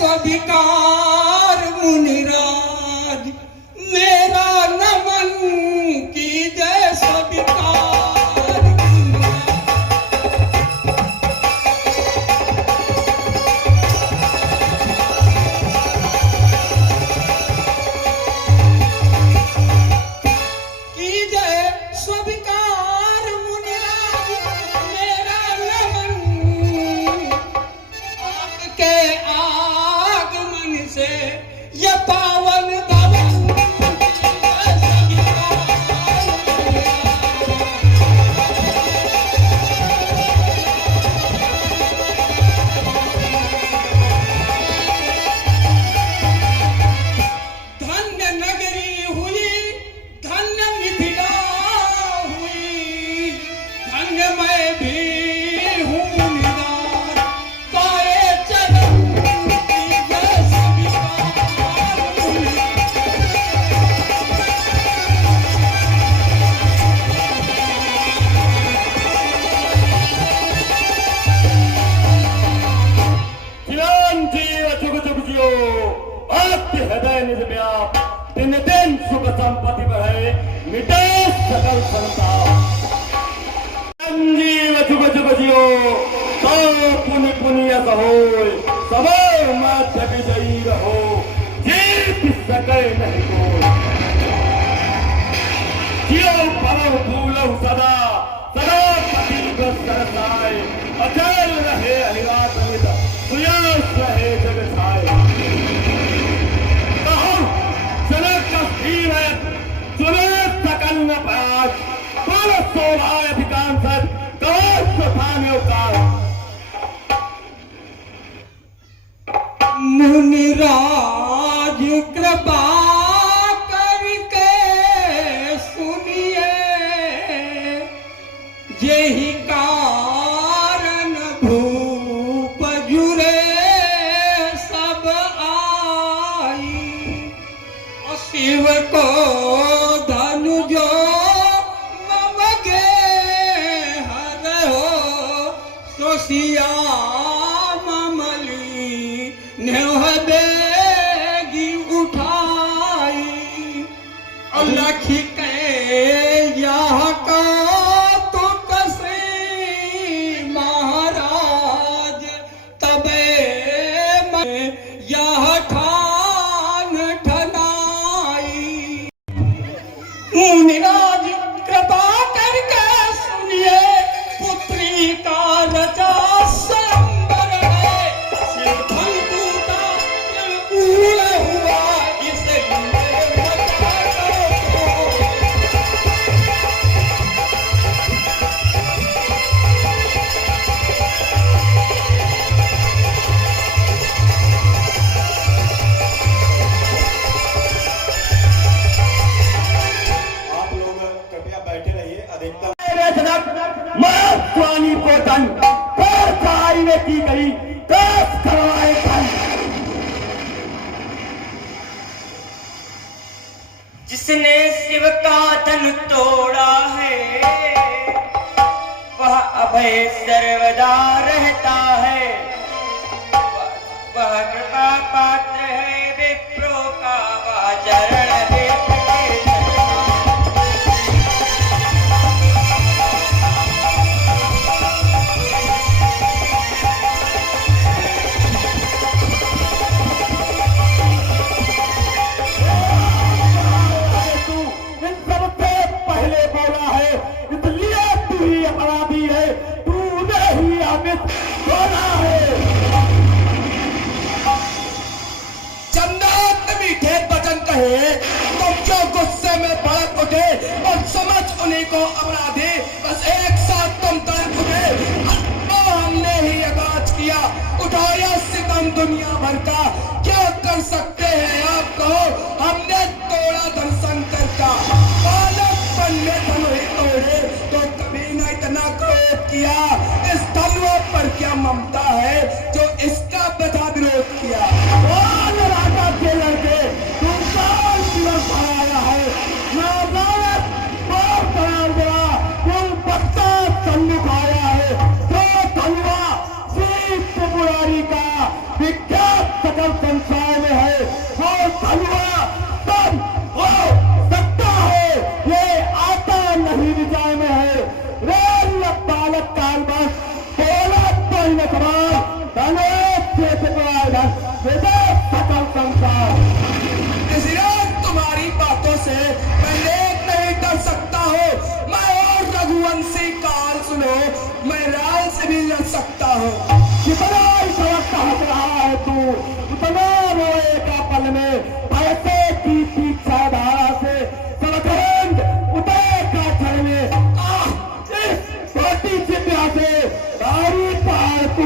स्वीकार मुनिराज, मेरा नमन कीजिए स्वीकार मुनिराज। कीजिए स्वीकार मुनिराज, मेरा नमन आपके आगमन से ये पावन भवन धन्य नगरी हुई, धन्य मिथिला हुई, धन्य मैं भी हूँ मुनिराज, गाए चरण कीजिए स्वीकार मुनिराज। चिरंजीव जुग जुग जियो, भक्त हृदय निज व्याप, दिन दिन सुख संपत्ति बढ़े, मिटे सकल संताप। चिरंजीव जुग जुग जियो, तो पुनि पुनि यस होय, सबो मध्य विजयी रहो, जीत सके नहीं कोई। जियो परम भूलहु सदा, सदा पति सरसाए, अचल रहे अहिरात नित, सुयस रहे जग छाए। कहो जनक वीर है, सुने सकल न पास, पुर शोभाय अधिकांशत, कहो सुधान्यो काल। मुनिराज कृपा करके सुनिए, यही कारण भूप जुरे सब आई, और शिव को धन जो ममगे हर हो, सो सिया ममली नेह बेगी उठाई, और लखी के यह का तो कसे महाराज, तबे मैं यह ठान ठनाई। मुनिराज कृपा करके सुनिए, पुत्री का रचा स्वयंवर है, शिव धनु का ऊल हुआ, इसलिए बचा करो। आप लोग कृपया बैठे रहिए। अधिकतम मेरे जनक मां स्वामी को धन, कर सहाय ने की गई, कस करवाए धन। जिसने शिव का धन तोड़ा है, वह अभय सर्वदा रहता है, वह कृपा पात्र है विप्रो का, वह चरण देख के चलता। तू इन सबसे पहले बोला है, इसलिए तू ही अपराधी है, तूने ही अमित बोला है। चंदात मीठे वचन कहे, तुम क्यों गुस्से में भड़क उठे और समझ उन्हीं को अपराधी, बस एक साथ तुम तड़प उठे। तो हमने ही आगाज किया, उठाया सितम दुनिया भर का, क्या कर सकते हैं आप कहो, हमने तोड़ा धन शंकर का। बालकपन में धन ही तोड़े तो कभी न इतना क्रोध किया, इस धनुआ पर क्या ममता है जो इसका बता विरोध किया। कौन राजा के लड़के, तू कौन दिवस आया है, ना भारत बहुत करार गया, कुल बच्चा सन्मुख आया है, जो धनुआ श्री त्रिपुरारी का विख्यात सकल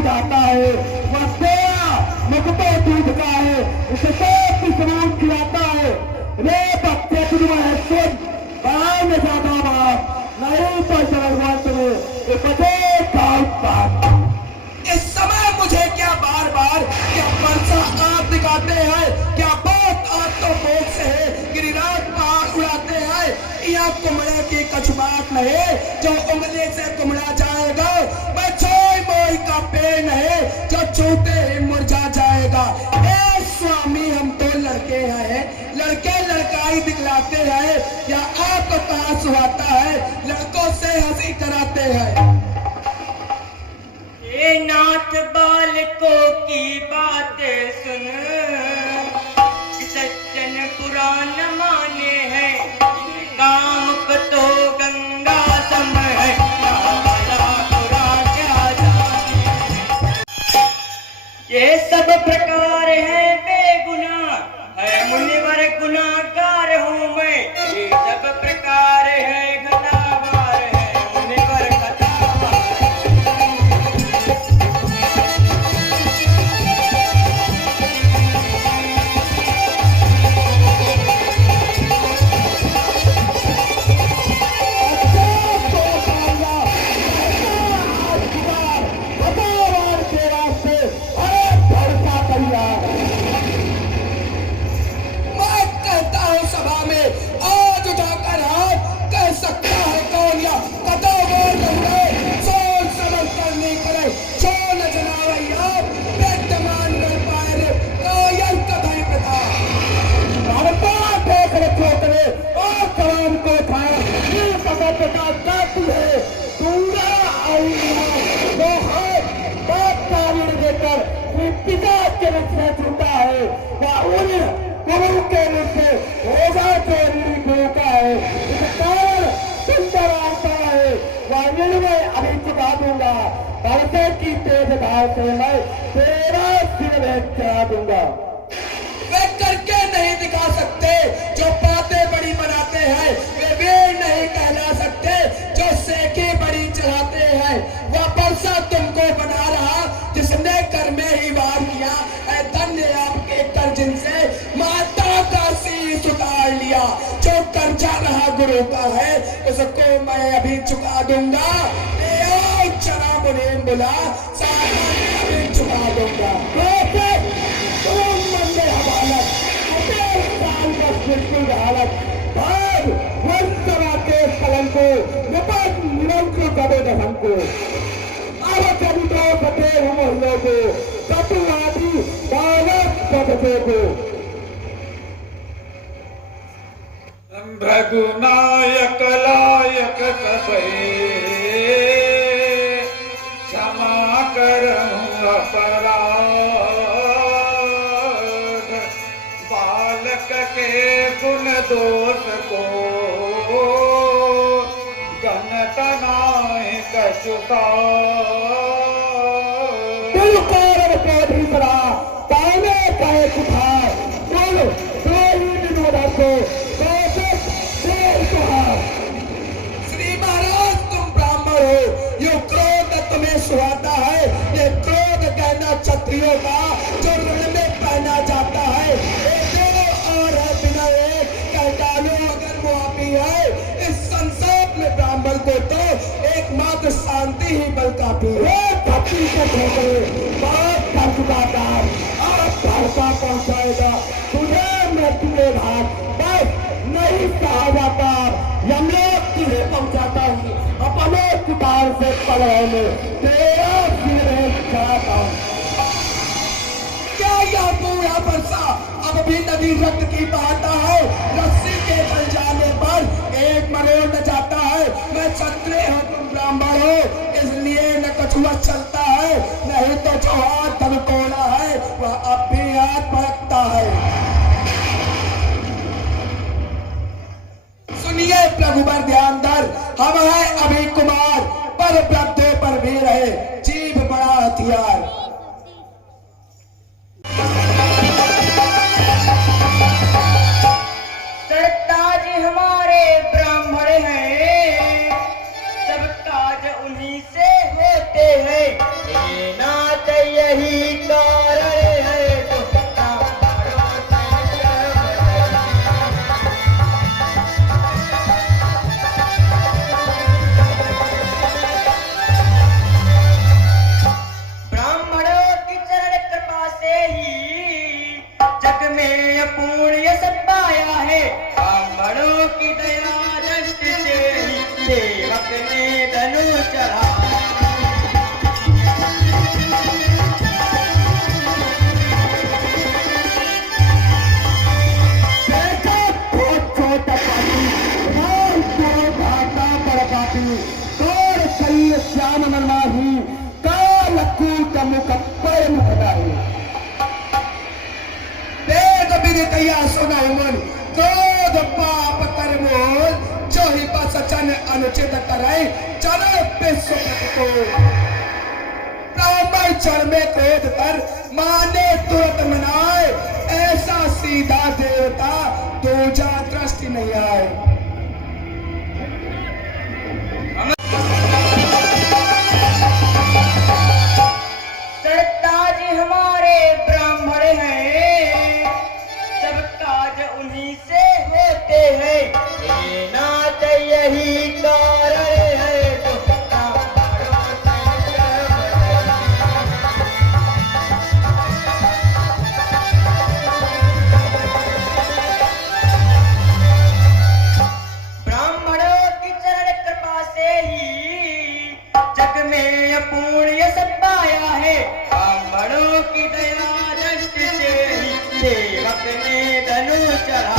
बुझाता है, वह तेरा मुकुटो दूध का है, इसे तो किसान खिलाता है। रे बच्चे तुम है सुन, बाहर में जाता बाप, नहीं तो भगवान तुम्हें बचे बात। इस समय मुझे क्या बार बार क्या परसा आप दिखाते हैं, क्या बात आप तो बोझ से है, गिरिराज पहाड़ उड़ाते हैं। यह कुमड़े की कछु बात नहीं जो उंगली से कुमड़ा जाएगा, मैं छोई मोई का पेड़ नहीं जो छूते ही मुरझा जाएगा। ए स्वामी हम तो लड़के हैं, लड़के लड़काई दिखलाते हैं, या आपको कहाँ सुहाता है, लड़कों से हंसी कराते हैं। ये नाथ बालकों की बातें सुन, सज्जन पुराण माने हैं, काम को तो गंगा सम है, काला बुरा क्या जाने। ये सब प्रकार है बेगुनाह है, मुनिवर गुनाहगार हूँ मैं, ये सब प्रकार है घटावार है, मुनिवर घटावार। मैं कहता हूँ सभा में आज उठाकर हाथ, कह सकता है कौन या कतो बोल रहे, सोच समझ कर नहीं करे, छो न जनावे यार, विद्यमान कर पाए रे, कोयल कथाई पिता। अभी चुका दूंगा, बरसे की तेज धार से मैं तेरा सिर चढ़ा दूंगा। वे करके नहीं दिखा सकते जो बातें बड़ी बनाते हैं, वे वीर नहीं कहला सकते जो सेकी बड़ी चलाते हैं। वह परसा तुमको बना रहा जिसने कर में ही वार किया है, धन्य आपके कर जिनसे माता का शीश उतार लिया। जो कर्जा रहा गुरु का है उसको मैं अभी चुका दूंगा, चला मुनीम बुला सामान अभी चुका दूंगा। हालत भाग वंशरा के फलन को विपद निरंकुर कदे दहन को अब चरित्रों बटे मोहल्लों को कटुवादी बालक पदे को भगुनायक लायक कबे क्षमा करहूं अपराध, बालक के गुण दोष को गणतनाए कछुता। कारण को धीसरा ताने कहे कुठार बोलो दोही विनोदर को श्री महाराज तुम ब्राह्मण हो, ये क्रोध तुम्हें सुहाता है, ये क्रोध कहना क्षत्रियों का जो रण में पहना जाता है। एक दो और है बिना एक कह डालो अगर वो आपी है। इस संसार में ब्राह्मण को तो एकमात्र शांति ही बल काफी है। धरती के ठोकरे बहुत कर चुका काम अब धरता पहुंचाएगा तुझे मृत्यु के घाट, बस नहीं कहा जाता यमलोक तुझे पहुंचाता हूँ अपने कुटार से पलड़ों में तेरा सिर चढ़ाता हूँ। क्या यह पूरा परसा अब भी नदी रक्त की बहाता है? रस्सी के चल जाने पर एक मरोड़ न जाता है। मैं क्षत्रिय हूँ तुम ब्राह्मण हो, इसलिए न कछुआ चलता है, नहीं तो जो हाथ धमकोड़ा है वह अब भी हाथ भड़कता है। सुनिए प्रभुवर ध्यान दर, हम हैं अभी कुमार, पर वृद्धों पर भी रहे जीभ बड़ा हथियार। सरताज हमारे ब्राह्मण हैं, सब काज उन्हीं से होते हैं। ये नाथ सेवक ने धनु चढ़ा। श्याम मनमाही काल कूट मुकप्पर मुखदाही। वेद विदितया सुनाई मन क्रोध पाप कर्मोल जो ही सचन अनुचित करे चलो विश्व को ब्राह्मण चर में क्रोध कर माने तुरंत मनाए ऐसा सीधा देवता दूजा दृष्टि नहीं आए। सरताज हमारे ब्राह्मण हैं, सब काज उन्हीं से होते हैं, ये नाथ यही कारण है जो ब्राह्मणों की चरण कृपा से ही जग में अपूर्ण यश पाया है। ब्राह्मणों की दया दृष्टि से ही सेवक ने धनु चढ़ा।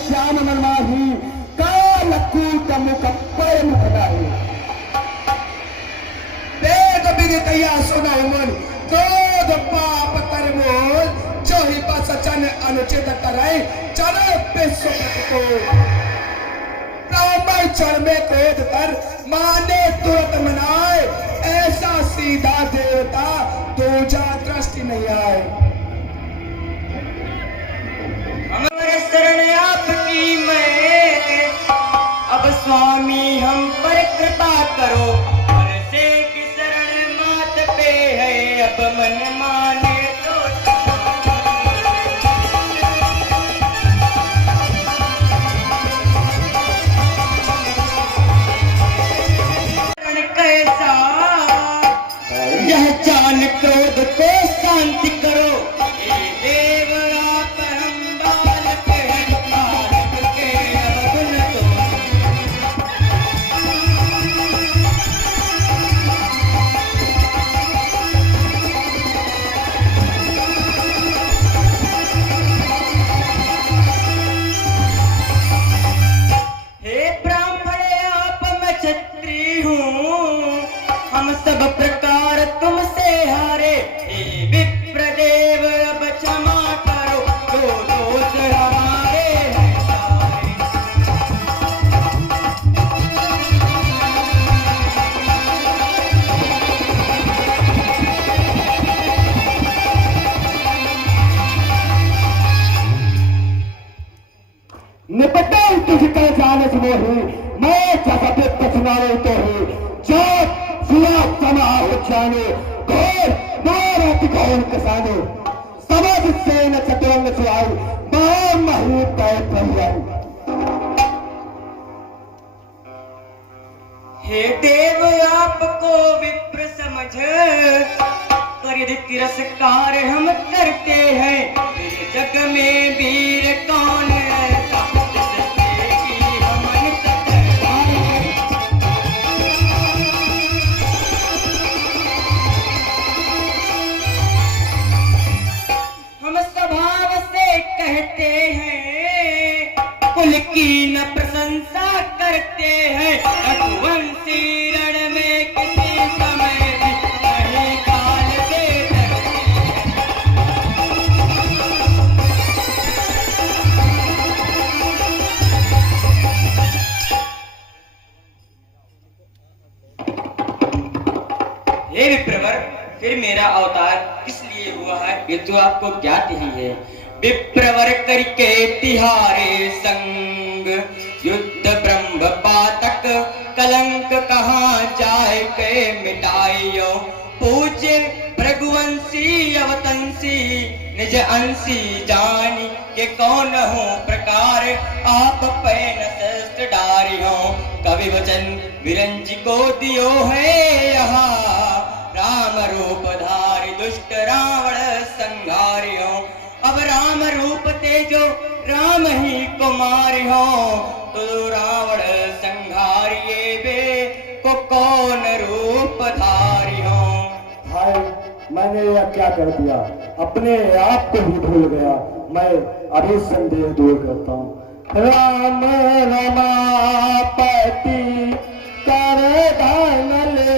श्याम मनमाही काल कूट मुकप्पर मुखदाही। वेद विदितया सुनाई मन क्रोध पाप कर्मोल जो ही सचन अनुचित करे चलो विश्व को ब्राह्मण चर में क्रोध कर माने तुरंत मनाए ऐसा सीधा देवता दूजा दृष्टि नहीं आए। हमारे शरण आपकी मैं, अब स्वामी हम पर कृपा करो। से की शरण मात पे है, अब मन माने तो शरण कैसा यह जान क्रोध को शांति करो। हे देव आप हम बालक हैं, बालक के अवगुण तो हे ब्राह्मण आप मैं क्षत्रिय हूँ, हम सब प्रकार तुमसे हारे। हे विप्रदेव अब क्षमा करो, जो दोष हमारे हैं सारे। निपटा तुझको जानस मोही मैं जगत पछनारे तो ही जात सुना समा हो जाने घोर नारत घोर कसाने समझ से न चतुरंग सुहाई मही तय प्रभु। हे देव आपको विप्र समझ कर यदि तिरस्कार हम करते हैं, फिर जग में वीर कौन ऐसा जिससे कि हम अनकत पाएं। हम स्वभाव से कहते हैं, कुल की न प्रशंसा करते हैं। रघुवंशी रण में किसी समय भी कहीं काल से डरते हैं। हे विप्रवर, फिर मेरा अवतार किस लिए हुआ है ये तो आपको ज्ञात ही है। विप्रवर करके तिहारे संग, युद्ध ब्रह्म पातक कलंक कहाँ जाए के मिटाइयो। पूज्य भृगुवंशी अवतंसी निज अंशी जानी के कौन हो प्रकार, आप पैन श्रेष्ठ डारी हो। कवि अभिवचन विरंची को दियो है यहाँ राम रूप धारी दुष्ट रावण संहारियो अब राम रूप तेजो राम ही को मारियो तो रावण संहारिये बे को कौन रूप धारियो। भाई मैंने यह क्या कर दिया, अपने आप को ही भूल गया। मैं अभी संदेह दूर करता हूँ। राम रमापति कर धन ले